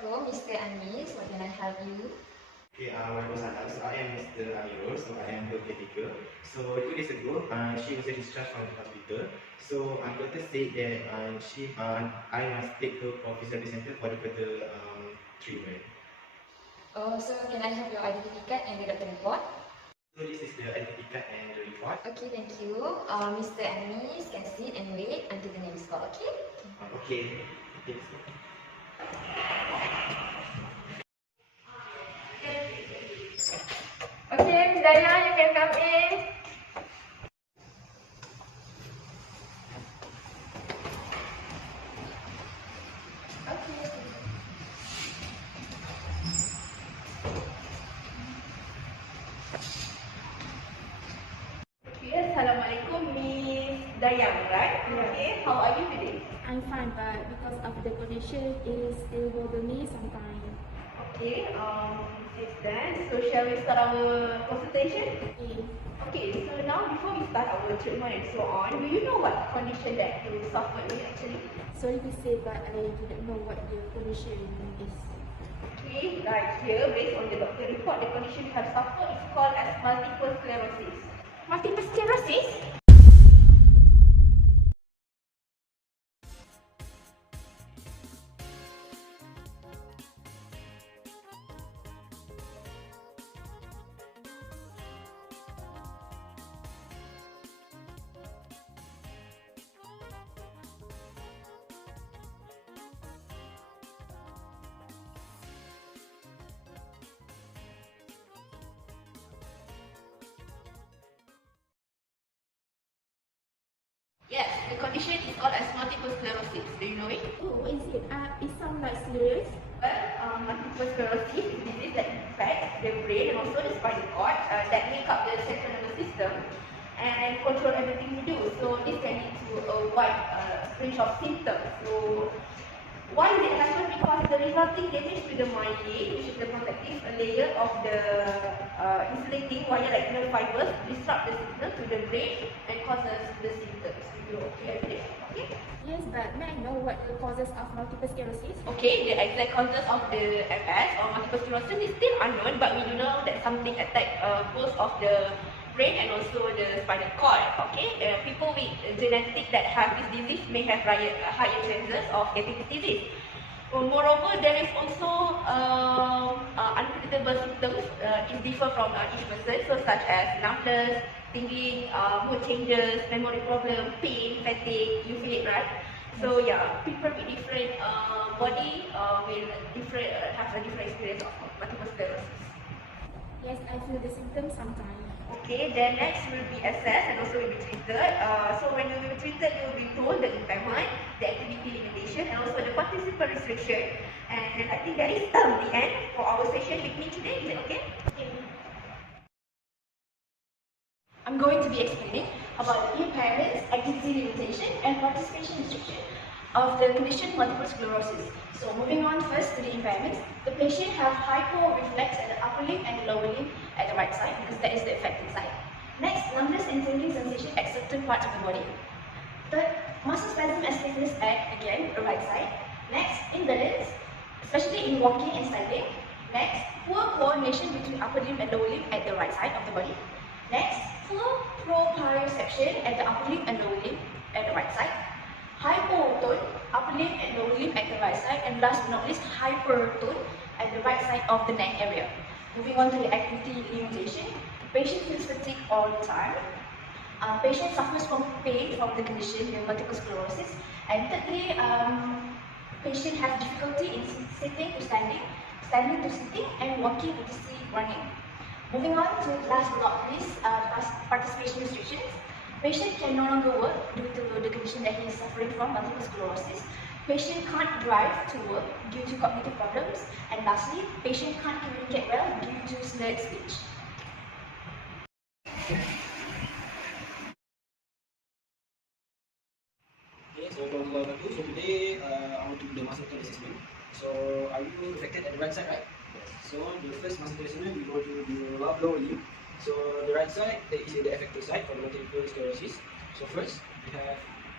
Assalamualaikum, Mr. Anis. What can I help you? Okay, so I am Mr. Amirul, so I am her caretaker. So 2 days ago, she was discharged from the hospital. So doctor said that I must take her for physiotherapy center for the further treatment. Oh, so can I have your identity card and the doctor report? So this is the identity card and the report. Okay, thank you. Mr. Anis can sit and wait until the name is called, okay? Okay. Okay, so. Okay, Miss Daya, you can come in. Okay. Okay, Assalamualaikum, Miss Dayang, right? Okay, how are you today? I'm fine, but because of the condition, it still bother me sometimes. Okay, since then, so shall we start our consultation? Okay. Okay, so now before we start our treatment and so on, do you know what condition that you suffered with actually? Sorry to say, but I didn't know what the condition is. Okay, right here, based on the doctor report, the condition you have suffered is called as multiple sclerosis. Multiple sclerosis? Yes, the condition is called as multiple sclerosis. Do you know it? Oh, what is it? It sounds like serious. Well, multiple sclerosis is a disease that affects the brain and also the spinal cord that make up the central nervous system and control everything we do. So this can lead to a wide range of symptoms. So why did it happen? Because the resulting damage to the myelin, which is the protective layer of the insulating wire like nerve fibers, disrupt the signal to the brain and causes the symptoms. You okay with it? Okay? Yes, but may I know what the causes of multiple sclerosis? Okay, the exact causes of the MS or multiple sclerosis is still unknown, but we do know that something attack both of the brain and also the spinal cord. Okay, people with genetic that have this disease may have higher chances of getting this disease. Moreover, there is also unpredictable symptoms it differ from each person, so such as numbness, tingling, mood changes, memory problem, pain, fatigue, you feel it, right? So yeah, people with different body will have a different experience of multiple sclerosis. Yes, I feel the symptoms sometimes. Okay, then next will be assessed and also will be treated. So when you will be treated, you will be told the impairment, the activity limitation, and also the participant restriction. And I think that is the end for our session with me today. Is it okay? I'm going to be explaining about the impairments, activity limitation, and participation restriction of the condition multiple sclerosis. So moving on first to the impairments, the patient have hyporeflex at the upper limb and the lower limb at the right side because that is the affected side. Next, numbness and tingling sensation at certain parts of the body. Third, muscle spasm and stiffness at, again, the right side. Next, imbalance, especially in walking and cycling. Next, poor coordination between upper limb and lower limb at the right side of the body. Next, poor proprioception at the upper limb and lower limb at the right side. Hypotone, upper limb and lower limb at the right side. And last but not least, hypertone at the right side of the neck area. Moving on to the activity limitation. Patient feels fatigue all the time. Patient suffers from pain from the condition, the multiple sclerosis. And thirdly, patient has difficulty in sitting to standing, standing to sitting, and walking to running. Moving on to last but not least, participation restrictions. Patient can no longer work due to the condition that he is suffering from, multiple sclerosis. Patient can't drive to work due to cognitive problems. And lastly, patient can't communicate well due to slurred speech. Okay, so so today I want to do the muscle tone assessment. So are you affected at the right side, right? Yes. So the first muscle tone assessment we go to the lower limb. So the right side that is the affected side for the multiple sclerosis. So first we have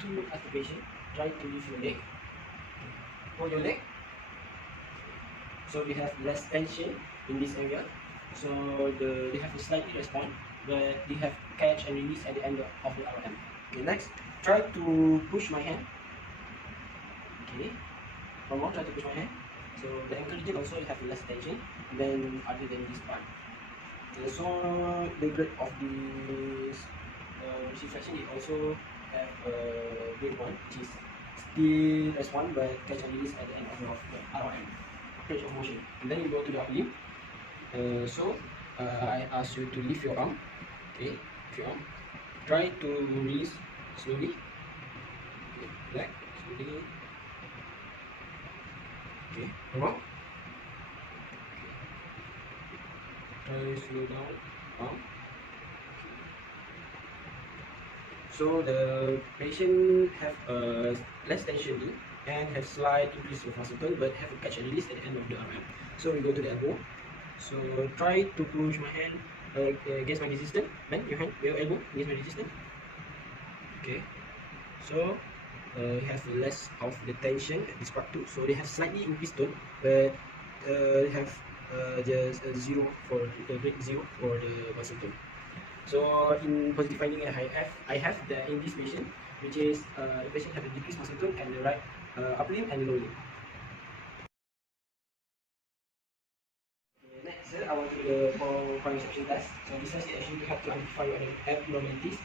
two activation. Try to lift your leg. Hold your leg. so they have less tension in this area. So they have a slightly response, but they have catch and release at the end of the RM. Okay, next, try to push my hand. Okay, one more, try to push my hand. So the ankle region also have less tension than other than this part. Okay, so the grade of this section, it also have a grade 1, which is still respond but catch and release at the end of the RM, range of motion. And then you go to the upper limb. I ask you to lift your arm. Okay, lift your arm. Try to release slowly. Okay, back slowly. Okay, come on. Okay. Try slow down arm. So the patient have less tension too and have slight increase of muscle tone, but have a catch and release at the end of the RM. So we go to the elbow. So try to push my hand against my resistance. Bend your hand, your elbow against my resistance. Okay. So you have less of the tension at this part too. So they have slightly increased tone, but they have just a zero for grade 0 for the muscle tone. So in positive finding, I have the in this patient, which is the patient have a decreased muscle tone and the right upper limb and the lower limb. Next, I want to do the proprioception test. So this test is actually to help to identify your abnormalities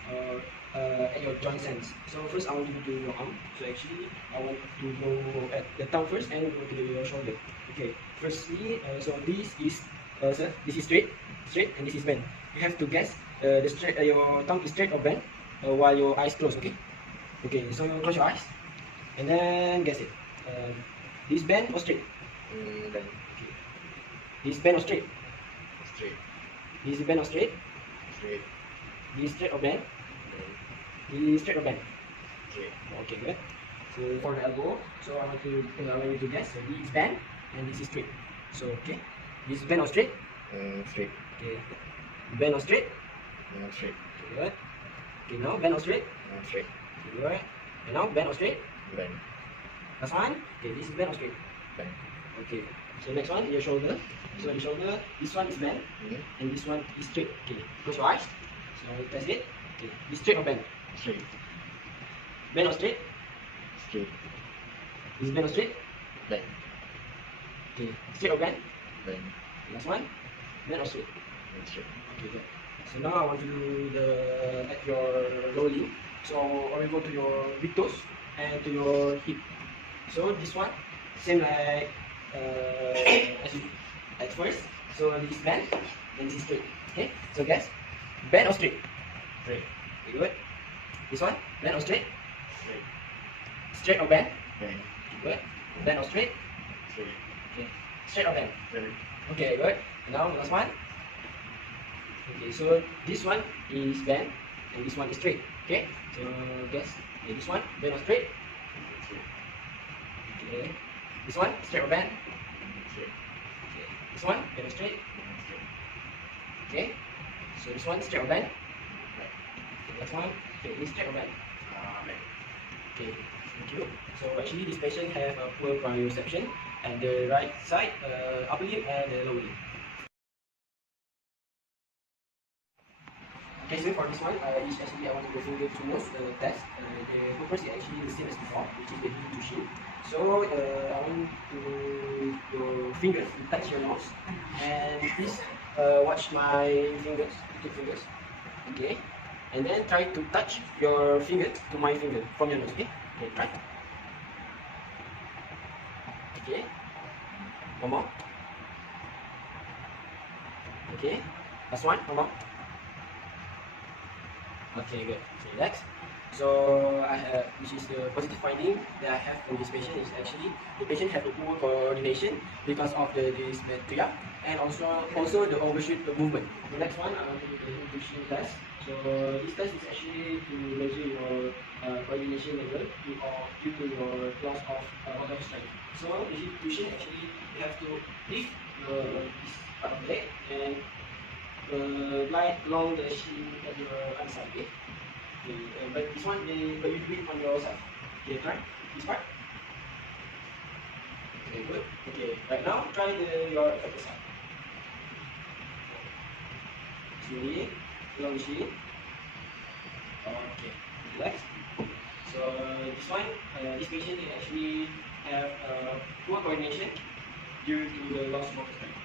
at your joint sense. So first, I want to do your arm. So actually, I want to go at the thumb first and go to your shoulder. Okay. Firstly, so this is straight, and this is bent. You have to guess your tongue is straight or bent while your eyes closed. Okay. Okay. So you close your eyes and then guess it. This bent or straight? Bent. Okay. This bent or straight? Straight. This bent or straight? Straight. This straight or bent? Bent. This straight or bent? Straight. Okay, good. So for the elbow, so I want you to guess. So this is bent and this is straight. So okay, this is bent or straight? Straight. Okay. Bent or straight? Straight. Okay, good. Okay, now bent or straight? Straight. Okay, good. And now bent or straight? Bent. Last one. Okay, this is bent or straight? Bent. Okay. So next one, your shoulder. So the shoulder, this one is bent and this one is straight. Okay, close your eyes. So test it. Okay, this straight or bent? Straight. Bent or straight? Straight. This bent or straight? Bent. Okay, straight or bent? Bent. Last one, bent or straight? Straight. Okay, good. So now I want to do at your lower limb. So I will go to your big toes and to your hip. So this one, same like as you at first. So this is bent and this is straight. Okay. So guess, bent or straight? Straight. Okay, good. This one, bent or straight? Straight. Straight or bent? Bent. Good. Bent or straight? Straight. Okay. Straight or bent? Straight. Okay, good. Now the last one. Okay, so this one is bent and this one is straight. Okay, so guess. Okay, this one bent or straight? Straight. Okay. This one straight or bent? Straight. Okay. This one bent or straight? Straight. Okay. So this one straight or bent? Okay, last one. Okay, this straight or bent? Bent. Okay, thank you. So actually this patient have a poor proprioception at the right side, upper limb and the lower limb. Okay, so for this one, is actually I want to go finger to nose test. The purpose is actually the same as before, which is the heel to shin. So I want to your fingers to touch your nose, and please watch my fingers, two fingers. Okay, and then try to touch your finger to my finger from your nose. Okay, okay, try. Okay, one more. Okay, last one, one more. Okay, good. So next, so I have, which is the positive finding that I have from this patient is actually the patient have a poor coordination because of this bacteria and also the overshoot movement. The next one, I want to do the intuition test. So this test is actually to measure your coordination level due to your loss of motor strength. So the intuition actually you have to lift this part of the leg and glide along the shin at your other side. Okay. But this one, but you do it on yourself. Okay, try this part. Okay. Okay, good. Okay, right now try your affected side. Slowly, along the shin. Okay, relax. So this one, this patient can actually have poor coordination due to the loss of motor strength.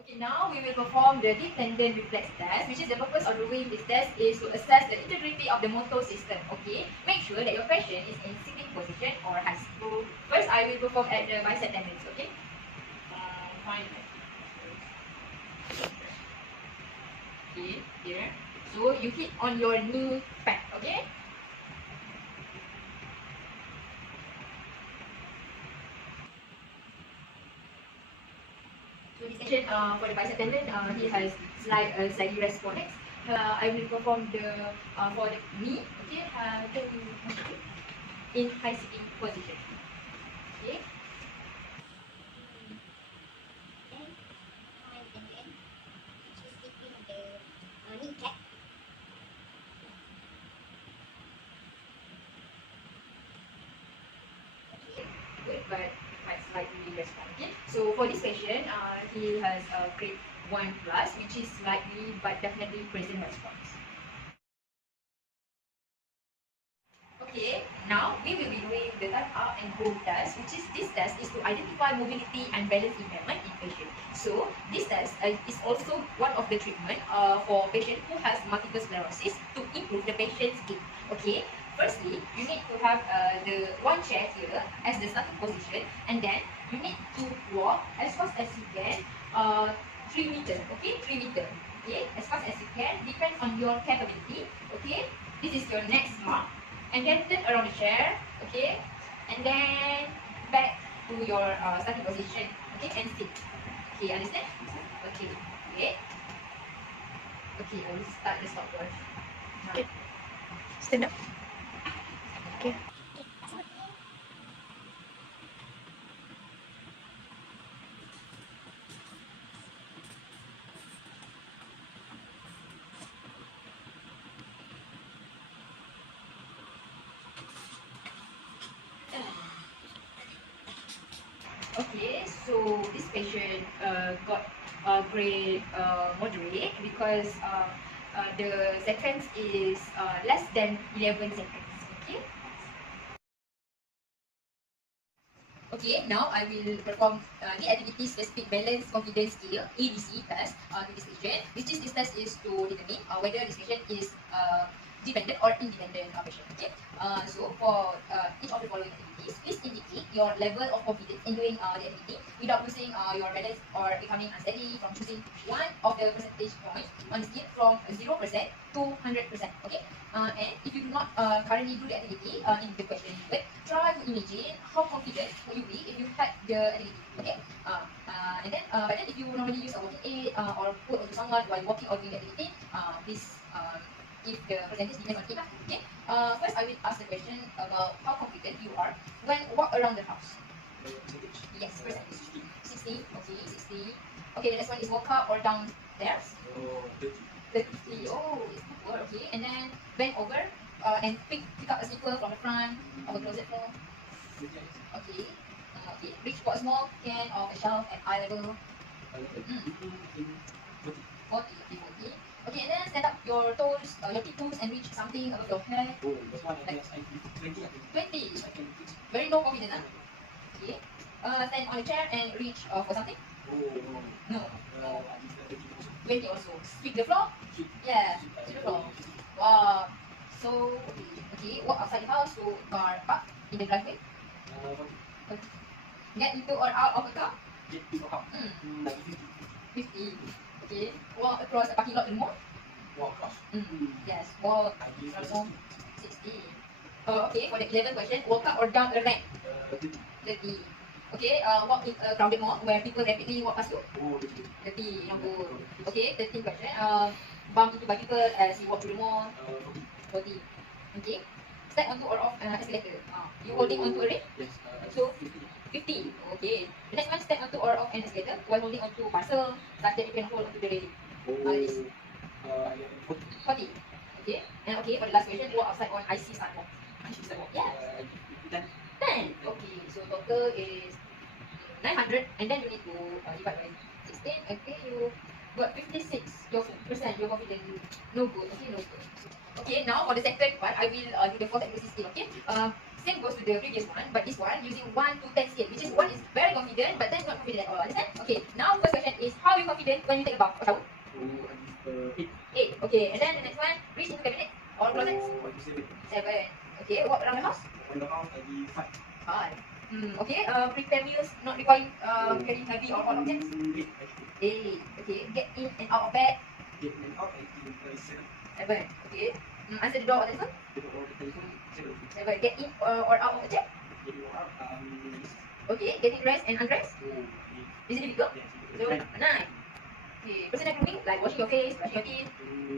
Okay, now we will perform the deep tendon reflex test, which is the purpose of doing this test is to assess the integrity of the motor system. Okay, make sure that your patient is in sitting position or high. So first, I will perform at the bicep tendons. Okay, fine. Okay, here. So you hit on your knee pad. Okay. So this patient for the bicep tendon, he has slightly rest for next. I will perform the for the knee. Okay, can you in high sitting position. Okay. Good, but quite slightly respond. Okay. So for this patient, he has a grade 1 plus, which is slightly but definitely present response. Okay, now we will be doing the type up and go test, which is this test is to identify mobility and balance impairment in patient. So this test is also one of the treatment for patient who has multiple sclerosis to improve the patient's gait. Okay, firstly you need to have the one chair here as the starting position, and then you need to walk as fast as you can 3 meters. Okay, 3 meters. Okay, as fast as you can, depends on your capability. Okay, this is your next mark. And then turn around the chair, okay, and then back to your starting position, okay, and sit. Okay, understand? Okay, okay. Okay, I will start the stopwatch. Okay. Stand up. Okay. Okay, so this patient got grade moderate because the seconds is less than 11 seconds. Okay. Okay, now I will perform the activity specific balance confidence scale (ADC) test to this patient. This test is to determine whether this patient is dependent or independent patient. Okay. So for each of the following activities, please indicate your level of confidence in doing the activity without losing your balance or becoming unsteady from choosing one of the percentage points on the scale from 0% to 100%. Okay. And if you do not currently do the activity in the question, but try to imagine how confident will you be if you had the activity. Okay. But then if you normally use a walking aid or put onto someone while walking or doing the activity, please if the percentage depends on it. Okay. First, I will ask the question about how confident you are when walk around the house. Yes, percentage. 60. Okay, 60. Okay, the next one is walk up or down stairs. 30. Oh, it's good. Okay, and then bend over and pick up a slipper from the front of a closet floor. Okay. Okay. Reach for a small can of a shelf at eye level. 40. Okay, 40. Okay, and then stand up your toes, your tip toes, and reach something above your head. Like 20. Very low confidence, huh? Okay. Stand on a chair and reach for something. No. 20 also. Sweep the floor. Yeah. Sweep the floor. Wow. So okay. Walk outside the house to car park in the driveway. Get into or out of a car. 50. Okay. Walk across a parking lot to the mall. Yes. Walk across the mall. 60. Okay. For the 11th question, walk up or down a ramp. 30. Okay. Walk in a crowded mall where people rapidly walk past you. 30. Number. Okay. 13th question. Bump into bicycle as you walk through the mall. 40. Okay. Step onto or off escalator. You holding onto a rail? So 50. Okay. The next one, step onto or off an escalator while holding onto parcel such that you can hold onto the railing. Like this. 40. Okay. And okay, for the last question, walk outside on icy sidewalk. Yeah. 10. 10. Okay, so total is 900, and then you need to divide by 16. Okay, you got 56. Your percent, your confidence, no good. Okay, no good. Okay, now for the second one, I will do the 4 accuracy scale. Okay, same goes to the previous one, but this one using 1 to 10 scale, which is 1 is very confident, but 10 not confident at all. Understand? Okay, now first question is how you confident when you take a bath or shower? Oh, I give 8. Okay, and then the next one, reach into cabinet or 8. closets? Oh, I give 7. 7. Okay, walk around the house? On the house, I give 5. 5. Okay, prepare meals not requiring carrying heavy or hot objects? 8. 8. Okay, get in and out of bed? 8 and out, I give 7. 7. Okay, answer the door or telephone? The telephone, 7. 7. Get in or out of a chair? Get you out, 6. Okay, getting dressed and undressed? Oh, Is it difficult? yes. So, 9. Okay, personal grooming like washing your face, brushing your teeth?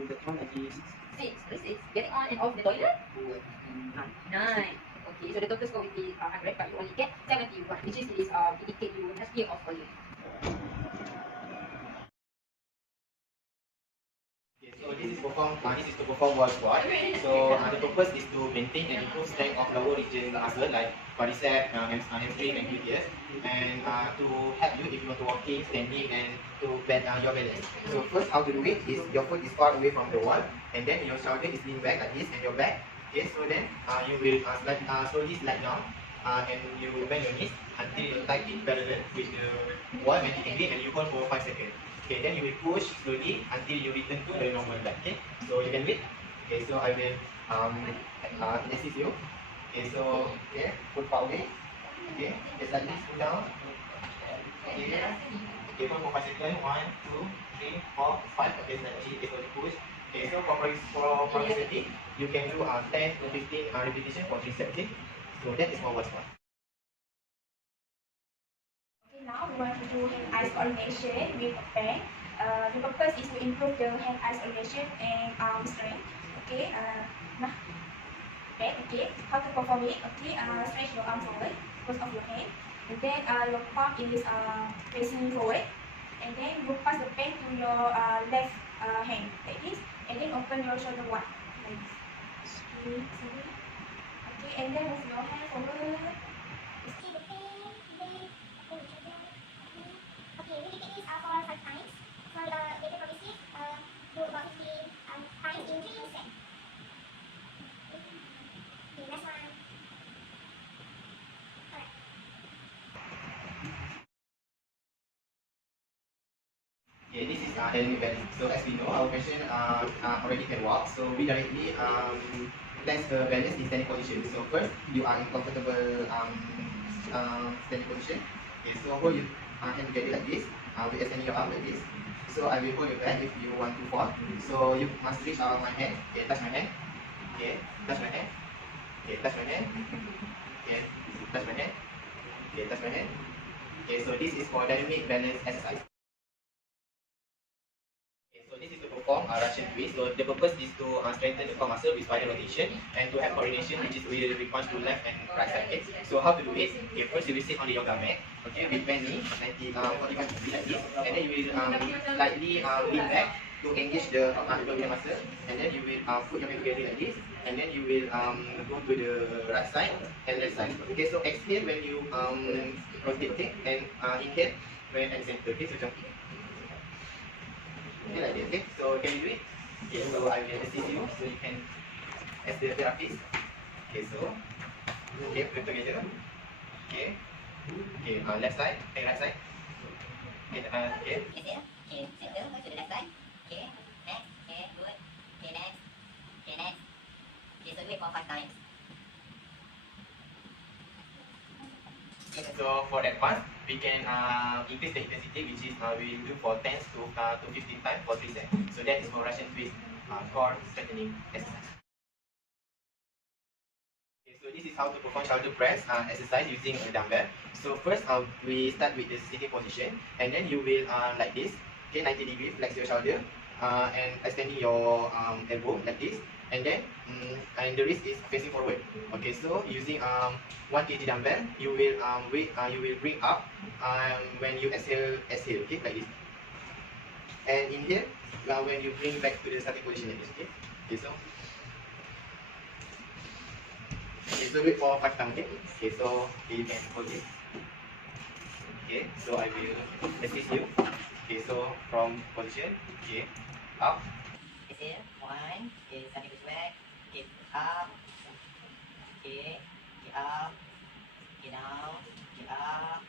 That one, I give 6. 6. This is getting on and off the toilet? Oh, I give 9. 9. Okay, so the total score will be 100, but you only get 71, which is indicate you have clear of toilet. Okay, so this is to perform wall squat. So the purpose is to maintain and improve strength of lower regions of the muscle like quadricep, hamstring, and gluteus, and to help you if you want to walking, standing, and to bend your balance. So first, how to do it is your foot is far away from the wall, and then your shoulder is lean back like this, and your back. Okay, so then you will slowly slide down, and you will bend your knees until your thigh is parallel with the wall 90 degree, and you hold for 5 seconds. Okay, then you will push slowly until you return to the normal back. Okay, so you can wait. Okay, so I will assist you. Okay, so put far away. Okay, just like this, pull down. Okay, hold for 5 seconds. 1, 2, 3, 4, 5. Okay, slowly. Okay, so push. Okay, so for progressively, you can do 10 to 15 repetition for 3 sets. Okay, so that is for wall squat. Okay, now we want to do hand-eye coordination with a pen. The purpose is to improve the hand-eye coordination and arm strength. Okay, okay, how to perform it? Okay, stretch your arm forward, close off your hand, and then your palm is facing forward, and then go past the pen to your left hand, like this, and then open your shoulder wide, like this. Okay, and then move your hand forward. See the pen, then open the shoulder. Okay, we repeat this for 5 times. For the better progressive, do about 15 times in 3 sets. Okay, last one. Alright. Okay, this is dynamic balance. So as we know, our patient already can walk. So we directly test the balance in standing position. So first, you are in comfortable standing position. Okay, so hold your hand together like this. We extend your arm like this. So I will hold your back if you want to fall. So you must reach out my hand. Okay, touch my hand. Okay, touch my hand. Okay, touch my hand. Okay, touch my hand. Okay, touch my hand. Okay, so this is for dynamic balance exercise. This is to perform Russian twist. So the purpose is to strengthen the core muscle with spinal rotation and to have coordination, which is with the punch to left and right side. Okay. So how to do it? Okay, first you will sit on the yoga mat. Okay, with bend knee 45 degree like this, and then you will slightly lean back to engage the abdominal muscle, and then you will put your hand together like this, and then you will go to the right side and left side. Okay, so exhale when you rotate, okay, and inhale when at the center. Okay, so jump. Okay, like this. Okay, so can you do it? Okay, so I will assist you so you can as the therapist. Okay, so put together. Okay, left side, right side. Okay, Okay, sit there, go to the left side. Okay, next. Okay, good. Okay, next. Okay, next. Okay, so do it for 5 times. So for that part, we can increase the intensity, which is we will do for 10 to 15 times for 3 sets. So that is for Russian twist core strengthening exercise. Okay, so this is how to perform shoulder press exercise using a dumbbell. So first, we start with the sitting position, and then you will like this. Okay, 90 degree, flex your shoulder, and extending your elbow like this. And then and the wrist is facing forward. Okay, so using 1 kg dumbbell, you will you will bring up when you exhale, okay, like this. And inhale when you bring back to the starting position like this. Okay, so okay, Okay, so wait for 5 times. Okay. Okay, so you can hold it. Okay, so I will assist you. Okay, so from position. Okay, up. Okay, one. Okay, starting to sweat. Okay, up. Okay, okay, up. Okay, down. Okay, up.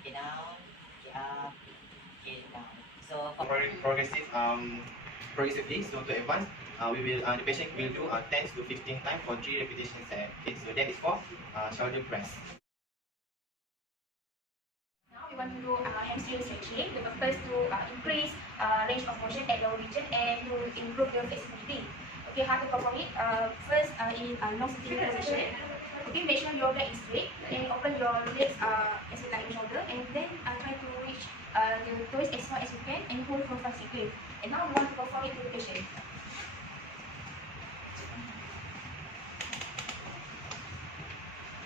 Okay, down. Okay, up. Okay, down. So for Progressively. So to advance, the patient will do 10 to 15 times for 3 repetition set. Okay, so that is for shoulder press. Now we want to do hamstring stretching. The purpose to increase range of motion at lower region and to improve the flexibility. Okay, how to perform it? First, in long sitting position. Okay, make sure your leg is straight and open your legs as you like your shoulder, and then try to reach the toes as far as you can and hold for 5 seconds. And now we want to perform it to the patient.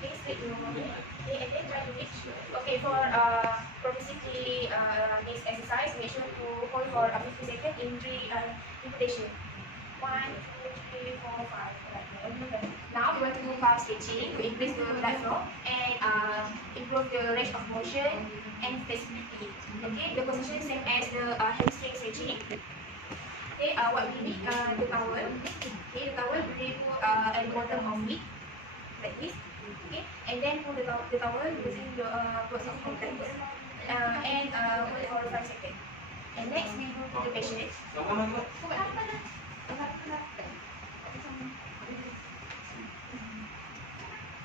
Okay, straight to your body. Okay, and then try to reach. Okay, for progressively this exercise, make sure to hold for 50 seconds in 3 repetitions. 1, 2, 3, 4, 5. Now we want to do power stretching to increase the blood flow and improve the range of motion and flexibility. Okay, the position is same as the hamstring stretching. Okay, what we need the towel. Okay, the towel we put at the bottom of it like this. Okay, and then put the towel using the closing hook like this, and hold it for 5 seconds. And next we go to the patient.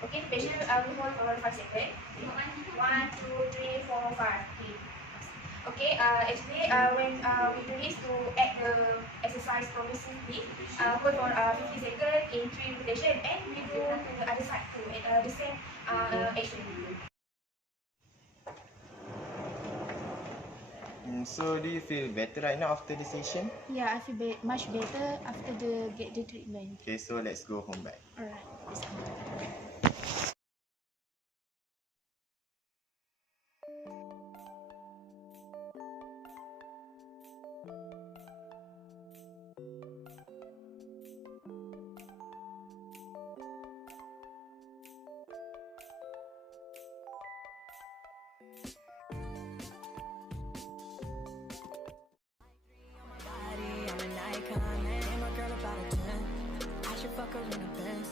Okay, the patient will hold for 5 seconds. 1, 2, 3, 4, 5. Okay, actually when we do this to add the exercise progressively, hold for 50 seconds in 3 repetitions, and we do to the other side too at the same action. So do you feel better right now after the session? Yeah, I feel much better after get the treatment. Okay, so let's go home back. Alright, let's go. I'm an icon, and my girl about a 10. I should fuck her in a Benz.